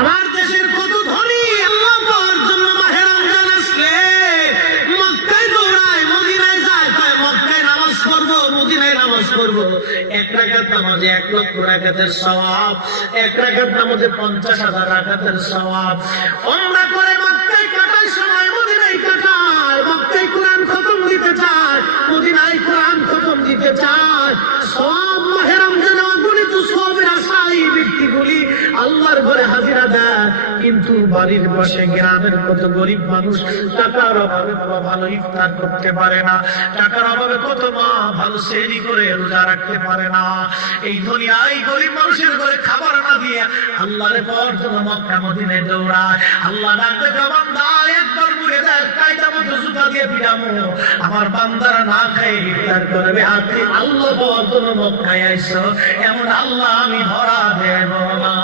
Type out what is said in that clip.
আমার দেশের কত ধনী আল্লাহ পাওয়ার জন্য মাহে রমজান আসলে মক্কায় দৌড়ায়, মদিনায় যায়, কয় মক্কায় নামাজ পড়বো, মদিনায় নামাজ পড়বো। এক রাকাত নামাজে 1 লক্ষ রাকাতের সওয়াব, এক রাকাত নামাজে 50,000 রাকাতের সওয়াব। ওমরা করে মক্কায় কাটায় সময় মদিনায় কাটায়, মক্কায় কোরআন খতম দিতে চায়, মদিনায় কোরআন খতম দিতে চায়। সব মাহে রমজানে অগণিত সওয়াবের আশায় এই ব্যক্তিগুলি আল্লাহর ঘরে হাজিরা দেয়, কিন্তু বাড়ির বসে গ্রামের কত গরিব মানুষ টাকার অভাবে ভালো ইফতার করতে পারে না, টাকার অভাবে কত মা ভালো সেহরি করে রোজা রাখতে পারে না। এই দুনিয়ায় গরিব মানুষের ঘরে খাবার না দিয়ে আল্লাহরে পাওয়ার জন্য মক্কা মদিনায় দৌড়ায়। আল্লাহ ডাকতে বান্দা একবার ঘুরে দেখ, কায়দা মতো জুতা দিয়ে পিটামো, আমার বান্দারা না খায় ইফতার করবে, আপনি আল্লাহ পাওয়ার জন্য মক্কায় আইছো, এমন আল্লাহ আমি ধরা দেব না।